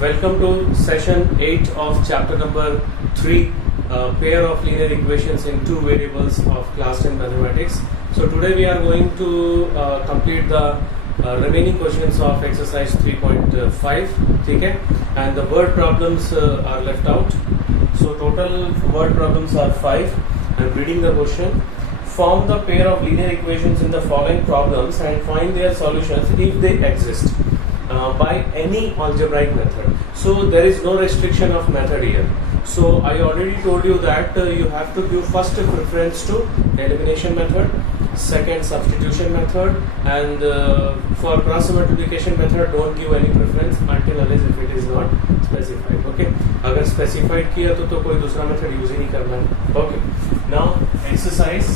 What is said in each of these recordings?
Welcome to session 8 of chapter number 3, pair of linear equations in two variables of class 10 mathematics. So today we are going to complete the remaining questions of exercise 3.5, okay? And the word problems are left out. So total word problems are 5. I'm reading the question. Form the pair of linear equations in the following problems and find their solutions if they exist. By any algebraic method. So there is no restriction of method here. So I already told you that you have to give first preference to elimination method, second substitution method, and for cross multiplication method don't give any preference until unless if it is not specified. Okay, अगर specified किया तो कोई दूसरा method use ही नहीं करना है. Okay, now exercise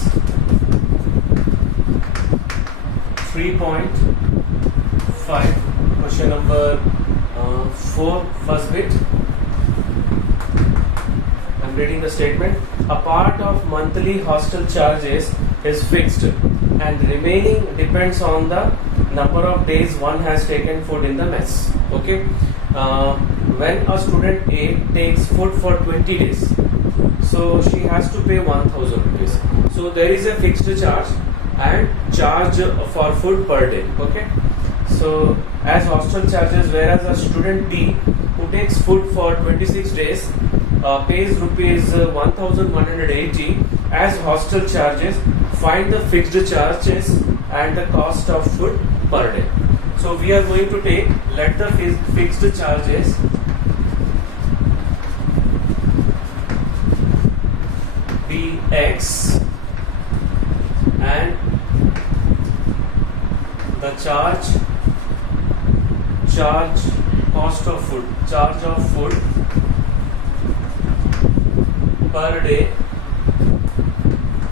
3.5. Question number 4, first bit. I'm reading the statement. A part of monthly hostel charges is fixed and remaining depends on the number of days one has taken food in the mess. Okay. When a student A takes food for 20 days, so she has to pay 1000 rupees. So there is a fixed charge and charge for food per day. Okay. So as hostel charges, whereas a student B who takes food for 26 days pays rupees 1180 as hostel charges, find the fixed charges and the cost of food per day. So we are going to take, let the fixed charges be X and the charge cost of food, charge of food per day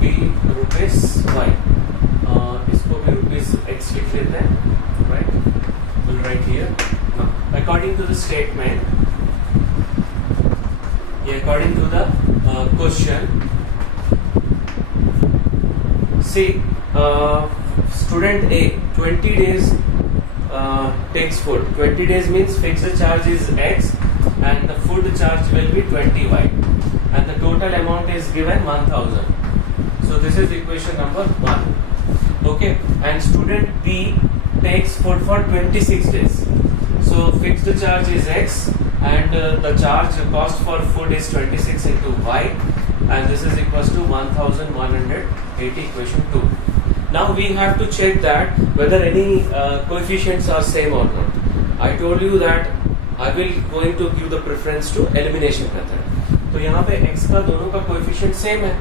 be rupees Y. इसको भी rupees X लिख लेते हैं, right? We'll write here. Now, according to the statement, according to the question, see, student A 20 days takes food. 20 days means fixed charge is X and the food charge will be 20Y and the total amount is given 1000. So this is equation number 1. Okay, and student B takes food for 26 days. So fixed charge is X and the charge cost for food is 26 into Y and this is equals to 1180, equation 2. Now we have to check that whether any coefficients are same or not. I told you that I will going to give the preference to elimination method. तो यहाँ पे x का दोनों का coefficient same है,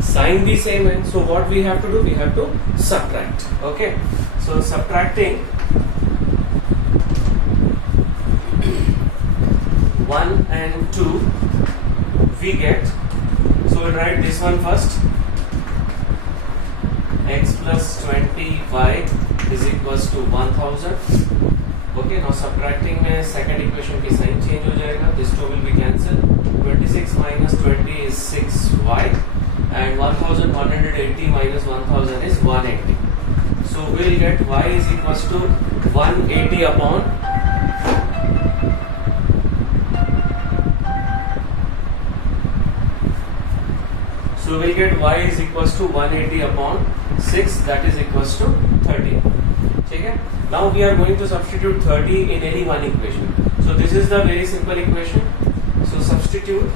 sign भी same है. So what we have to do? We have to subtract. Okay. So subtracting 1 and 2, we get. So we'll write this one first. X plus 20y is equals to 1000. Okay, now subtracting में second equation की sign change हो जाएगा. This two will be cancelled. 26 minus 20 is 6y and 1180 minus 1000 is 180. So we'll get y is equals to 180 upon So we'll get y is equals to 180 upon 6, that is equals to 30. Okay? Now we are going to substitute 30 in any one equation. So this is the very simple equation. So substitute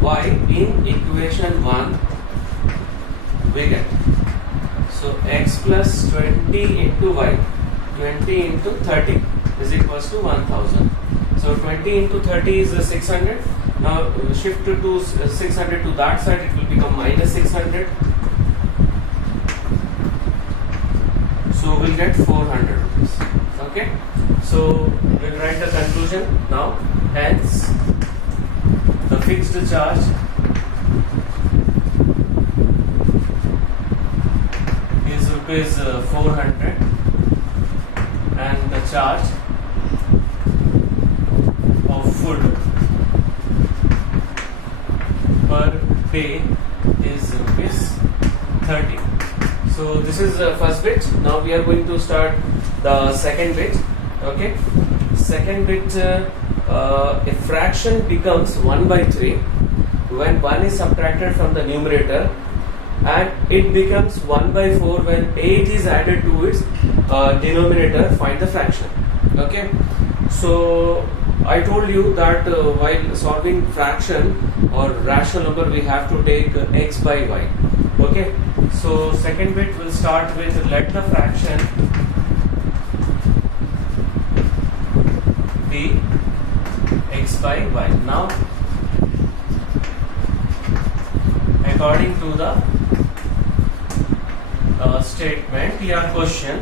y in equation 1, we get. So x plus 20 into y, 20 into 30 is equals to 1000. So 20 into 30 is 600. Now shift to 600 to that side, it will become minus 600. So we'll get 400 rupees. Okay. So we'll write the conclusion now. Hence, the fixed charge is rupees 400 and the charge of food per day is rupees 30. So this is the first bit. Now we are going to start the second bit. Okay. second bit, a fraction becomes 1 by 3 when 1 is subtracted from the numerator, and it becomes 1 by 4 when 8 is added to its denominator. Find the fraction. Okay, so I told you that while solving fraction or rational number, we have to take x by y. Okay, so second bit will start with let the fraction be x by y. Now, according to the statement, your question,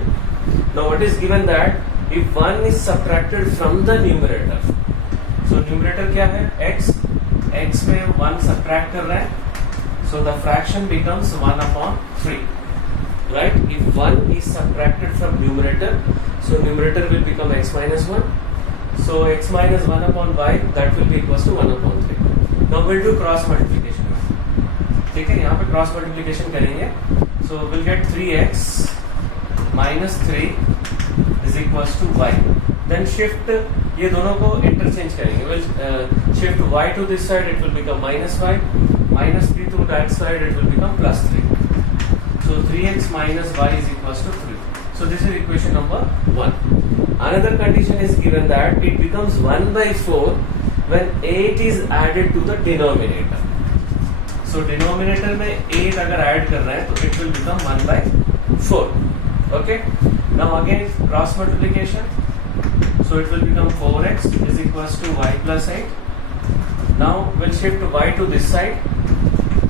now what is given that if 1 is subtracted from the numerator, so numerator क्या है x, x में 1 subtract कर रहा है, so the fraction becomes 1 upon 3, right? If 1 is subtracted from numerator, so numerator will become x minus 1, so x minus 1 upon y, that will be equals to 1 upon 3. Now we'll do cross multiplication. ठीक है, यहाँ पे cross multiplication करेंगे, so we'll get 3x minus 3 is equals to y. Then shift ये दोनों को interchange करेंगे. We'll shift y to this side, it will become minus y. Minus 3 to that side, it will become plus 3. So 3x minus y is equals to 3. So this is equation number 1. Another condition is given that it becomes 1 by 4 when 8 is added to the denominator. So denominator में 8 अगर add कर रहे हैं तो it will become 1 by 4. Okay. Now again cross multiplication. So it will become 4x is equals to y plus 8. Now we'll shift y to this side.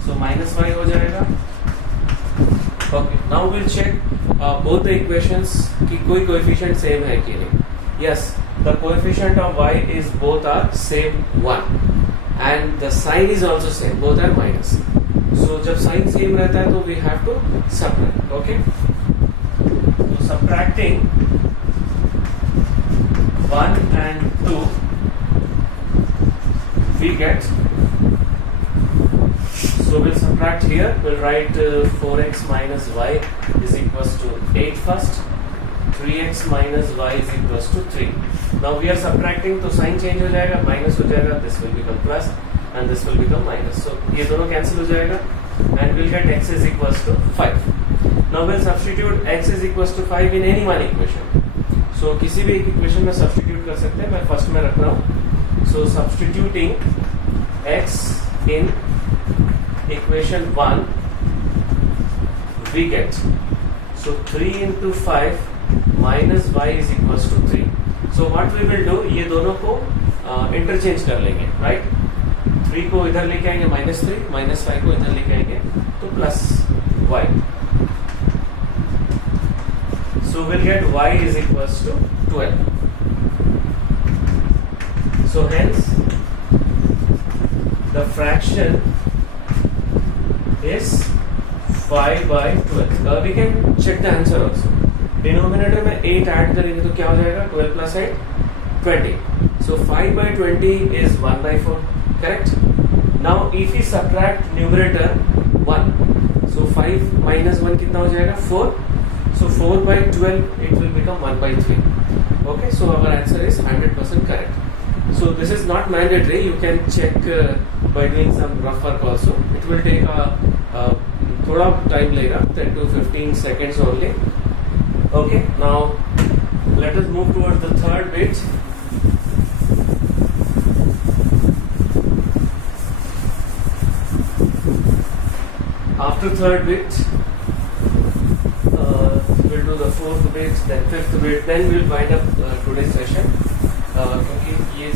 So minus y हो जाएगा. Okay. Now we'll check both the equations कि कोई coefficient same है कि नहीं. Yes, the coefficient of y is both are same 1. And the sign is also same, both are minus. So जब sign same रहता है तो we have to subtract. Okay. So subtracting 1 and 2, we get. So we'll subtract here. We'll write 4x minus y is equals to 8 first. 3x minus y is equals to 3. Now we are subtracting, तो sign change हो जाएगा, minus हो जाएगा, this will become plus and this will become minus. So ये दोनों cancel हो जाएगा and we'll get x is equals to 5. Now we'll substitute x is equals to 5 in any one equation. So किसी भी एक equation में substitute कर सकते हैं. मैं first में रख रहा हूँ. So substituting x in equation 1, we get so 3 into 5 minus y is equals to 3. So what we will do, ये दोनों को इंटरचेंज कर लेंगे, राइट? 3 को इधर लेके आएंगे minus 3, minus 5 को इधर लेके आएंगे तो plus y. So we'll get y is equals to 12. So hence the fraction is 5 by 12. We can check the answer also. Denominator में 8 ऐड करेंगे तो क्या हो जाएगा? 12 plus 8 20. So 5 by 20 is 1 by 4. Correct? Now if we subtract numerator 1, so 5 minus 1 कितना हो जाएगा? 4. So 4 by 12 it will become 1 by 3. Okay, so our answer is 100% correct. So this is not mandatory. You can check by doing some rough work also. It will take थोड़ा time लेगा, 10 to 15 seconds only. Okay, now let us move towards the third bit. After third bit, we'll do the fourth bit, then fifth bit, then we'll wind up today's session. क्योंकि ये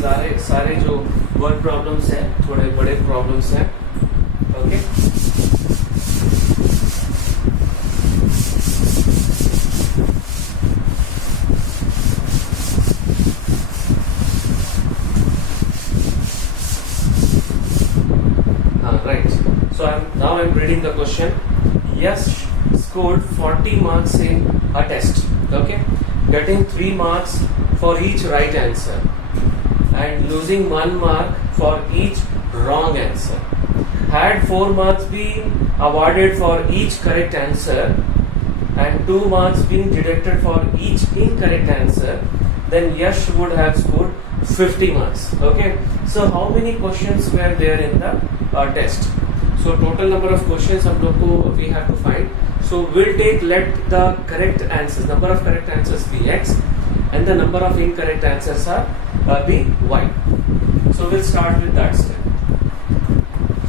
सारे जो word problems हैं थोड़े बड़े problems हैं. Okay. Right. So I'm reading the question. Yes, scored 40 marks in a test. Okay, getting 3 marks for each right answer and losing 1 mark for each wrong answer. Had 4 marks been awarded for each correct answer and 2 marks being deducted for each incorrect answer, then Yash would have scored 50 marks. Okay, so how many questions were there in the test? So total number of questions हम लोग को we have to find. So we'll take, let the correct answers, number of correct answers be x, and the number of incorrect answers are be y. So we'll start with that step.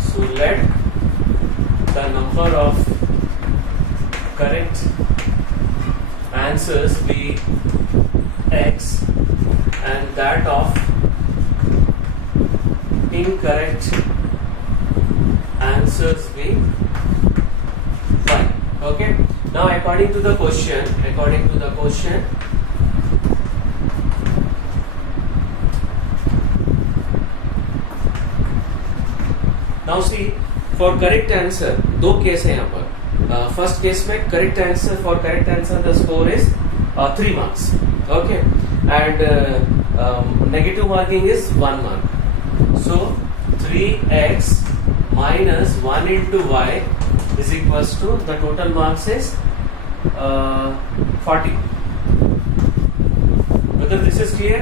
So let the number of correct answers be x and that of incorrect answers be y. Okay, now according to the question, now see, for correct answer दो case है यहाँ पर. First case में correct answer, for correct answer the score is 3 marks. Okay, and negative marking is 1 mark. So 3x minus 1 into y is equals to, the total marks is 40. Whether this is clear?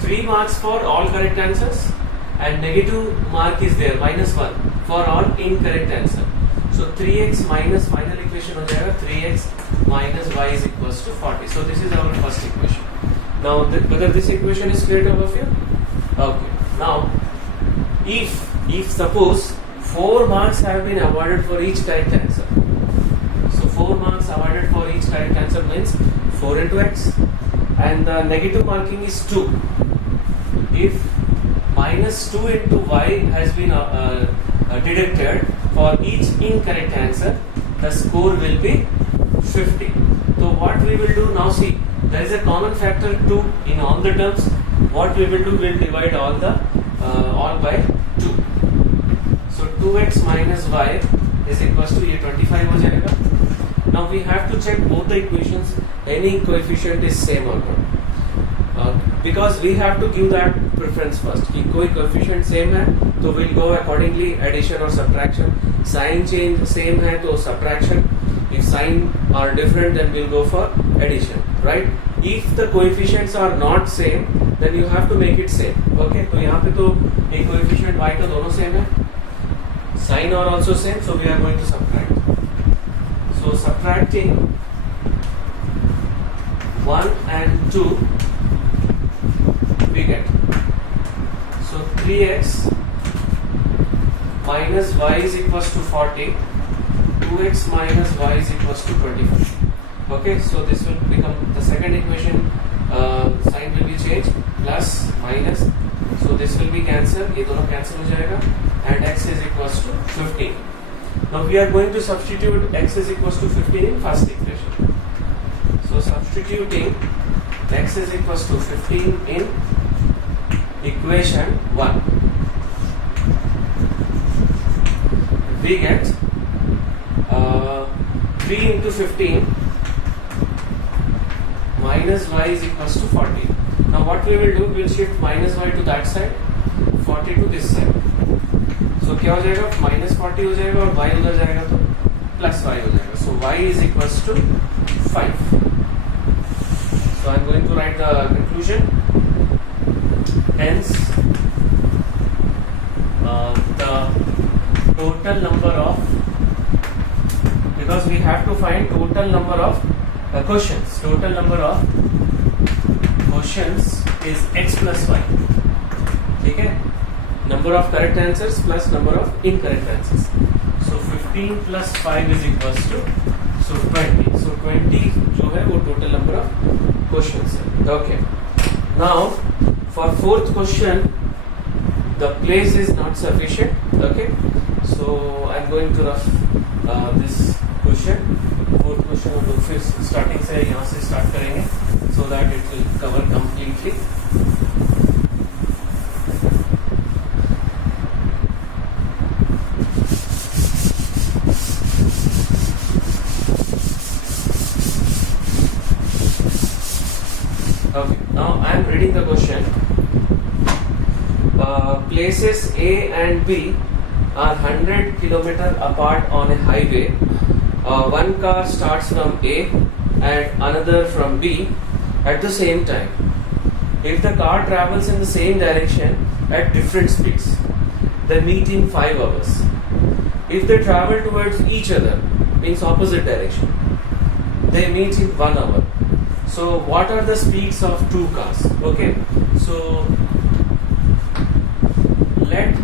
3 marks for all correct answers and negative mark is there, minus 1 for all incorrect answer. So 3x minus, final equation हो जाएगा 3x minus y is equals to 40. So this is our first equation. Now whether this equation is clear to all of you? Okay. Now if suppose 4 marks have been awarded for each correct answer. So 4 marks awarded for each correct answer means 4 into x, and the negative marking is 2. If minus 2 into y has been deducted for each incorrect answer, the score will be 50. So what we will do now, see, there is a common factor 2 in all the terms. What we will do, we will divide all by 2. So 2x minus y is equals to, ये 25 हो जाएगा. Now we have to check both the equations, any coefficient is same or not. Because we have to give that preference first कि कोई coefficient same है तो we'll go accordingly addition or subtraction. Sign change same है तो subtraction. If sign are different then we'll go for addition, right? If the coefficients are not same then you have to make it same. Okay, तो यहाँ पे तो एक coefficient y का दोनों same है, sign are also same, so we are going to subtract. So subtracting 1 and 2 we get, so 3x minus y is equals to 40, 2x minus y is equals to 25. Okay, so this will become the second equation, sign will be changed, plus minus, so this will be cancelled, ये दोनों cancel हो जाएगा, and x is equals to 15. Now we are going to substitute x is equals to 15 in first equation. So substituting x is equals to 15 in equation 1, we get 3 into 15 minus y is equals to 40. Now what we will do, we will shift minus y to that side, 40 to this side. So क्या हो जाएगा, minus 40 हो जाएगा और y उधर जाएगा तो plus y हो जाएगा. So y is equals to 5. So I am going to write the conclusion. Hence, the total number of, because we have to find total number of questions. Total number of questions is x plus y. ठीक है? Number of correct answers plus number of incorrect answers. So 15 plus 5 is equals to, so 20. So 20 जो है वो total number of questions है. Okay. Now for fourth question, the place is not sufficient. Okay. So I am going to rough this question. Fourth question हम लोग फिर starting से यहाँ से start करेंगे, so that it will cover completely. Okay, now I am reading the question. Places A and B are 100 km apart on a highway. One car starts from A and another from B at the same time. If the car travels in the same direction at different speeds, they meet in 5 hours. If they travel towards each other, means opposite direction, they meet in 1 hour. So what are the speeds of two cars? Okay, so let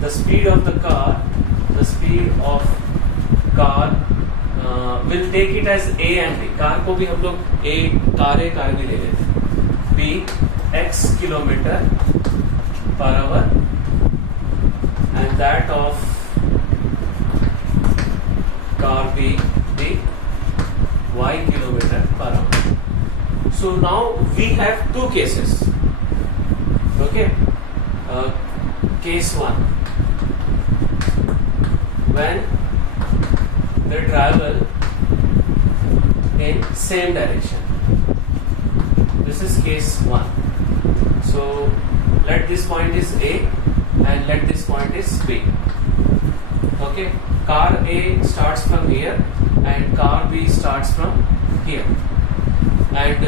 the speed of the car will take it as A and B. Car को भी हम लोग A car भी ले लेते हैं. B x kilometre per hour and that of car B y kilometer per hour. So now we have two cases. Okay, case 1, when they travel in same direction. This is case 1. So let this point is A and let this point is B. Okay, car A starts from here and car B starts from here, and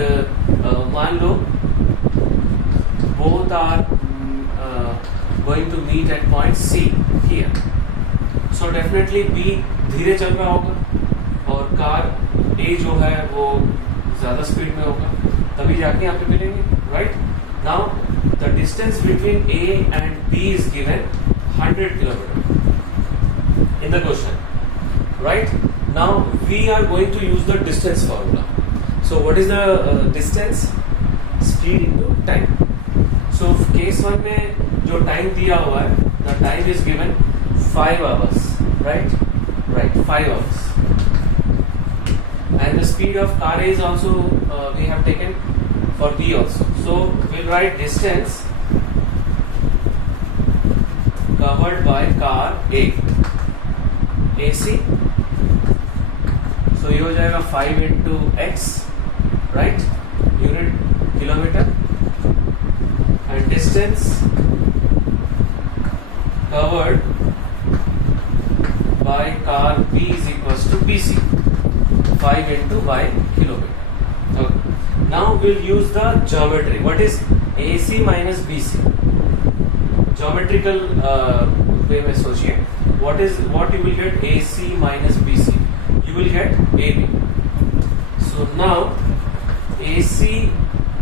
मान लो both are going to meet at point C here. So definitely B धीरे चल रहा होगा और car A जो है वो ज़्यादा स्पीड में होगा, तभी जाके यहाँ पे मिलेंगे. Right? Now the distance between A and B is given 100 kilometer in the question. Right? Now we are going to use the distance formula. So what is the distance? Speed into time. So case 1 में जो time दिया हुआ है, the time is given 5 hours. Right? Right, 5 hours. And the speed of car A is also we have taken for B also. So we'll write distance covered by car A, AC. So ये हो जाएगा 5 into x, right? Unit kilometer. And distance covered by car B is equals to BC, 5 into y kilometer. Okay. Now we'll use the geometry. What is AC minus BC? Geometrical way में सोचिए. What you will get AC minus BC? You will get AB. So now AC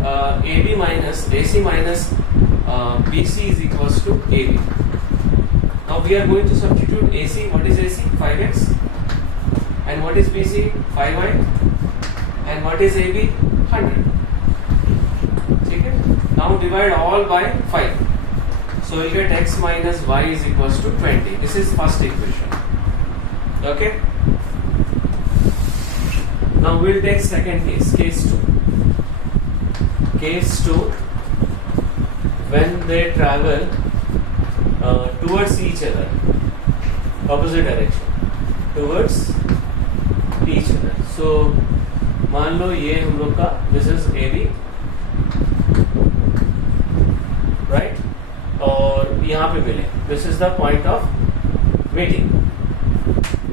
AB minus AC minus BC is equals to AB. Now we are going to substitute AC. What is AC? 5x. And what is BC? 5y. And what is AB? 100. ठीक है? Now divide all by 5. So we'll get x minus y is equals to 20. This is first equation. Okay? Now we'll take second case, case 2. Case 2, when they travel towards each other, opposite direction, towards each other. So मान लो ये हम लोग का this is AB, right? और यहाँ पे मिले, this is the point of meeting,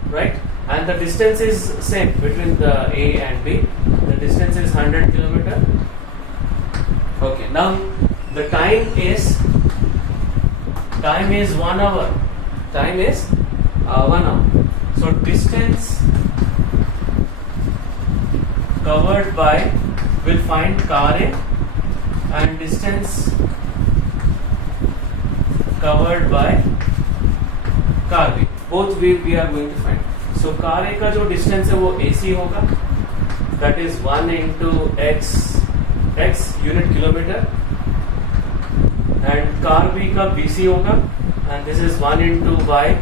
right? And the distance is same between the A and B. The distance is 100 kilometer. Okay, now the time is 1 hour. Time is 1 hour. So distance covered by, we'll find car A, and distance covered by car B. Both we are going to find. So car A का जो distance है वो AC होगा. That is 1 into x unit kilometer. And car B का BC होगा. And this is 1 into y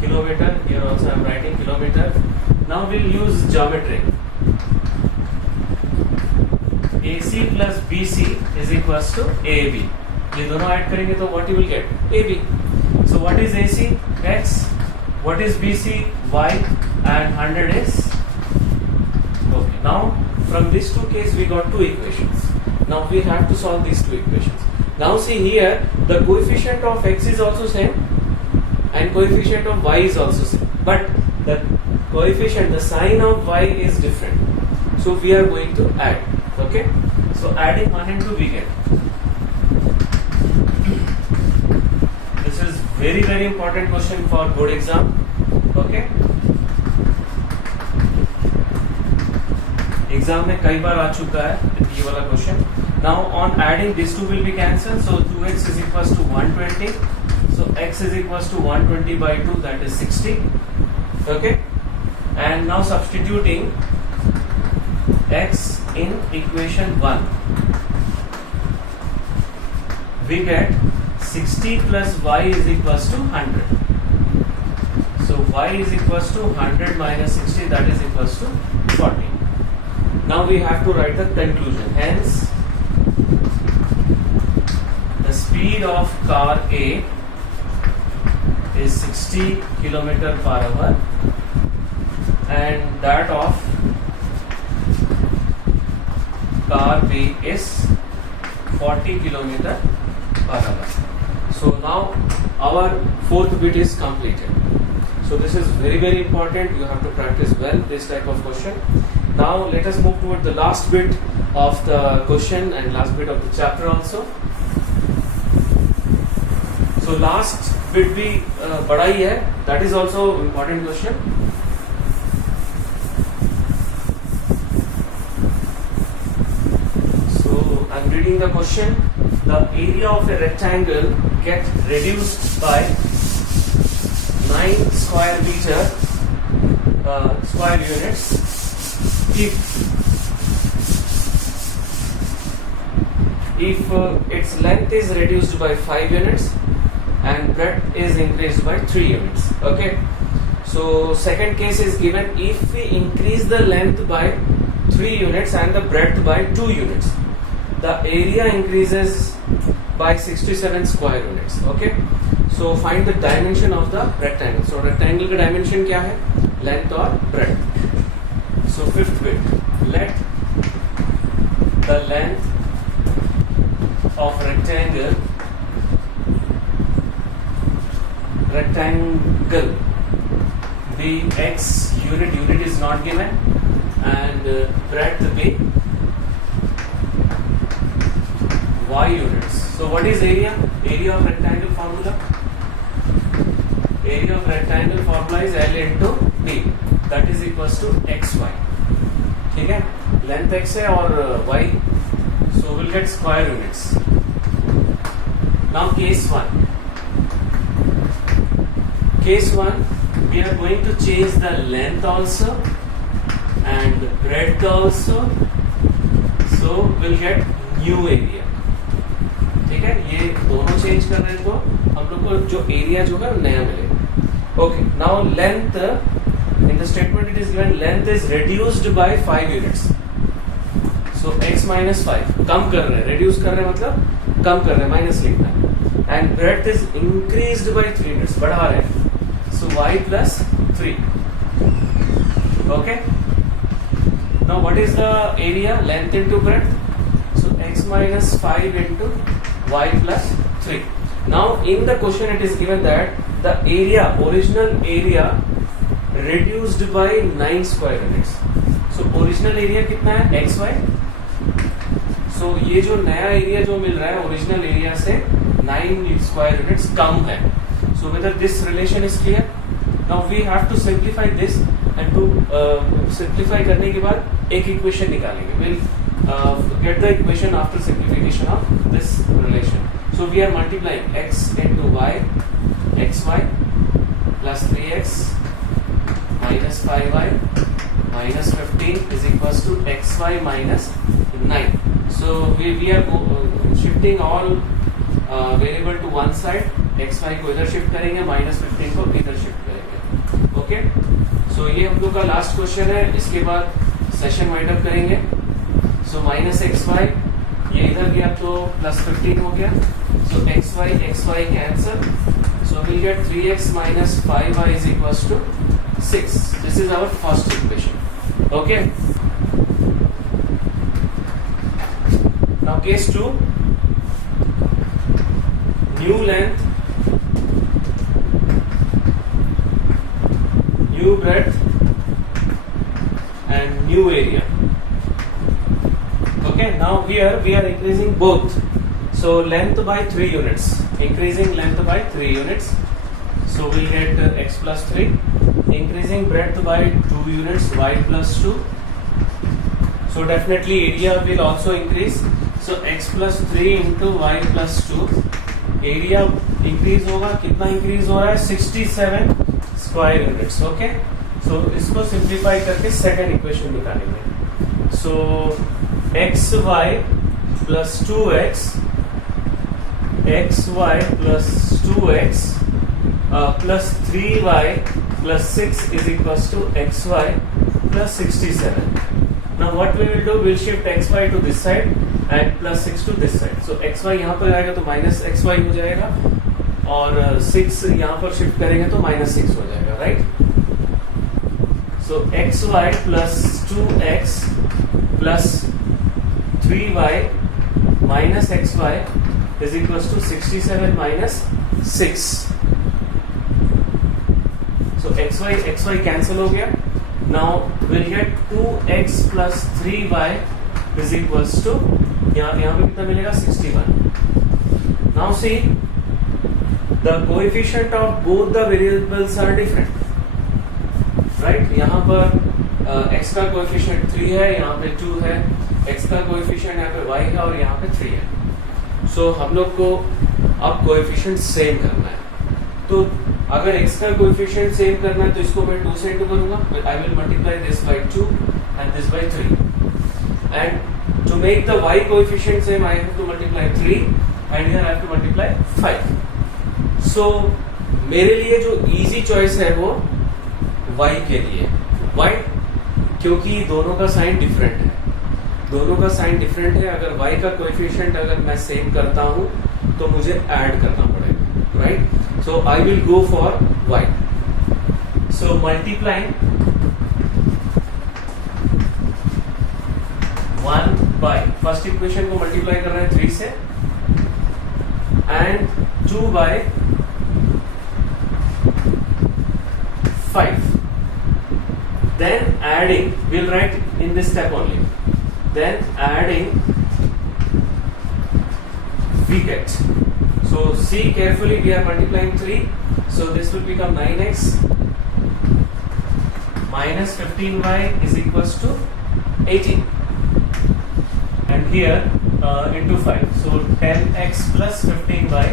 kilometer. Here also I am writing kilometer. Now we'll use geometry. AC plus BC is equals to AB. ये दोनों add करेंगे तो what you will get? AB. So what is AC? X. What is BC? Y. And 100 is? Okay. Now from these two cases we got two equations. Now we have to solve these two equations. Now see here, the coefficient of x is also same and coefficient of y is also same. But the coefficient, the sign of y is different. So we are going to add. Okay. So adding 1 and 2 we get. This is very important question for board exam. Okay. Exam में कई बार आ चुका है ये वाला question. Now on adding these two will be cancelled. So 2x is equals to 120. So x is equals to 120 by 2, that is 60. Okay. And now substituting x in equation 1, we get 60 plus y is equals to 100. So y is equals to 100 minus 60, that is equals to 40. Now we have to write the conclusion. Hence, the speed of car A is 60 km per hour and that of car B is 40 km per hour. So now our fourth bit is completed. So this is very important. You have to practice well this type of question. Now let us move toward the last bit of the question and last bit of the chapter also. So last bit भी बड़ा ही है. That is also important question. So I'm reading the question. The area of a rectangle gets reduced by 9 square meter square units if its length is reduced by 5 units and breadth is increased by 3 units. Okay. So second case is given if we increase the length by 3 units and the breadth by 2 units, the area increases by 67 square units. Okay. So find the dimension of the rectangle. So rectangle का dimension क्या है? Length और breadth. So fifth bit, let the length of rectangle be x unit is not given and breadth be y units. So what is area? Area of rectangle formula? Area of rectangle formula is L into B, that is equals to xy. ठीक है, length x है और y, so we'll get square units. Now case 1, we are going to change the length also and the breadth also, so we'll get new area. ठीक है, ये दोनों change कर रहे हैं तो हम लोग को जो एरिया जो है नया मिलेगा. Okay, now length in the statement it is given length is reduced by 5 units. So x minus 5 कम कर रहे हैं, reduce कर रहे हैं मतलब कम कर रहे हैं, माइनस लिखना है. And breadth is increased by 3 units, बढ़ा रहे हैं. So y plus 3. Okay. Now what is the area? Length into breadth. So x minus 5 into y plus 3. Now in the question it is given that the area, original area reduced by 9 square units. So original area कितना है? xy. So ये जो नया area जो मिल रहा है original area से 9 square units कम है. So whether this relation is clear? Now we have to simplify this and to simplify करने के बाद एक इक्वेशन निकालेंगे. We'll get the equation after simplification of this relation. So we are multiplying x into y, xy plus 3x minus 5y minus 15 is equals to xy minus 9. So we are shifting all variable to one side. xy को इधर shift करेंगे, minus 15 को इधर shift करेंगे. Okay. सो ये हम लोग का लास्ट क्वेश्चन है. इसके बाद सेशन वाइंड अप करेंगे. सो माइनस xy ये इधर गया तो प्लस 15 हो गया. सो xy cancel. So we'll get 3x minus 5y is equals to 6. This is our first equation. Okay. Now case 2. New length, new breadth and new area. Okay, now here we are increasing both. So length by 3 units, increasing length by 3 units. So we'll get x plus 3, increasing breadth by 2 units, y plus 2. So definitely area will also increase. So x plus 3 into y plus 2, area increase होगा, कितना increase हो रहा है 67 square units. Okay, so इसको simplify करके second equation निकालेंगे. So xy plus 2x, xy plus 2x plus 3y plus 6 is equals to xy plus 67. Now what we will do, we'll shift xy to this side and plus 6 to this side. So xy यहाँ पर आएगा तो minus xy हो जाएगा और 6 यहाँ पर shift करेंगे तो minus 6 हो जाएगा, right? So xy plus 2x plus 3y minus xy is equals to 67 minus 6. So xy cancel हो गया. Now we'll get 2x plus 3y is equals to यहाँ पे कितना मिलेगा 61. Now see, the coefficient of both the variables are different, right? यहाँ पर x का coefficient 3 है, यहाँ पे 2 है, x का कोएफिशिएंट यहाँ पे y है और यहाँ पे 3 है. सो हम लोग को अब कोएफिशिएंट सेम करना है. तो अगर x का कोएफिशिएंट सेम करना है तो इसको मैं 2 से इंटू करूंगा. I will multiply this by 2 and this by 3. And to make the y coefficient same I have to multiply 3 and here I have to multiply 5. So मेरे लिए जो इजी चॉइस है वो y के लिए. Why? क्योंकि दोनों का साइन डिफरेंट है. दोनों का साइन डिफरेंट है. अगर y का कोएफिशिएंट अगर मैं सेम करता हूं तो मुझे ऐड करना पड़ेगा, right? So I will go for y. So multiplying 1 by first equation को मल्टीप्लाई कर रहे हैं 3 से and 2 bye 5. Then adding, we'll write in this step only. Then adding, we get. So see carefully, we are multiplying 3. So this will become 9x minus 15y is equals to 18. And here into 5. So 10x plus 15y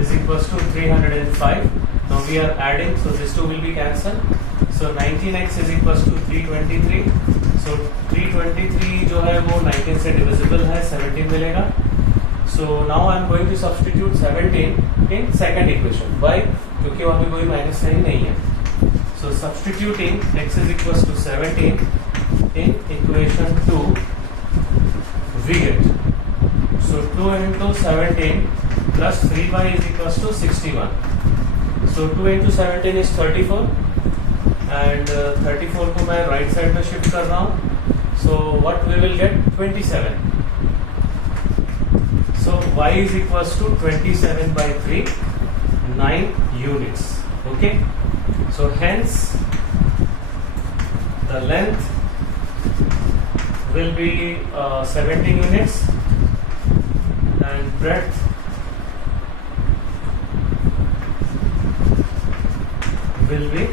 is equals to 305. Now we are adding, so this 2 will be cancelled. So 19x is equals to 323. So 323 जो है वो 19 से divisible है, 17 मिलेगा. So now I am going to substitute 17 in second equation. Why? क्योंकि वहाँ पे कोई माइनस साइन नहीं है. So substituting x is equals to 17 in equation 2, we get. So 2 into 17 plus 3y is equals to 61. So 2 into 17 is 34. And 34 को मैं right side में shift कर रहा हूँ. So what we will get 27. So y is equals to 27 by 3, 9 units. Okay, so hence the length will be 17 units and breadth will be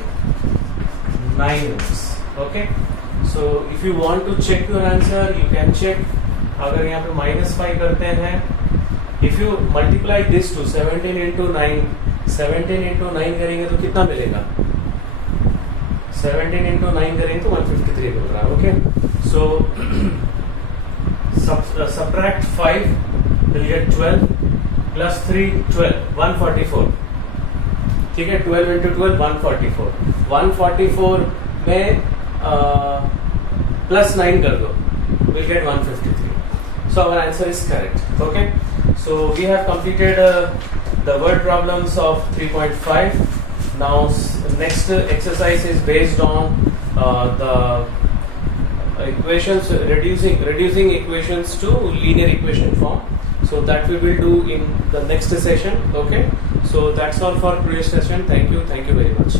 9 units. Okay, so if you want to check your answer, you can check. अगर यहाँ पे -5 करते हैं, if you multiply this to 17 into 9, 17 into 9 करेंगे तो कितना मिलेगा? 17 into 9 करेंगे तो 153 मिल रहा है. Okay, so subtract 5 will get 12 plus 3 12, 144. ठीक है, 12 into 12 144. 144 में plus 9 कर दो, we'll get 153. So our answer is correct. Okay, so we have completed the word problems of 3.5. Now next exercise is based on the equations, reducing equations to linear equation form. So that we will do in the next session. Okay, so that's all for today's session. Thank you very much.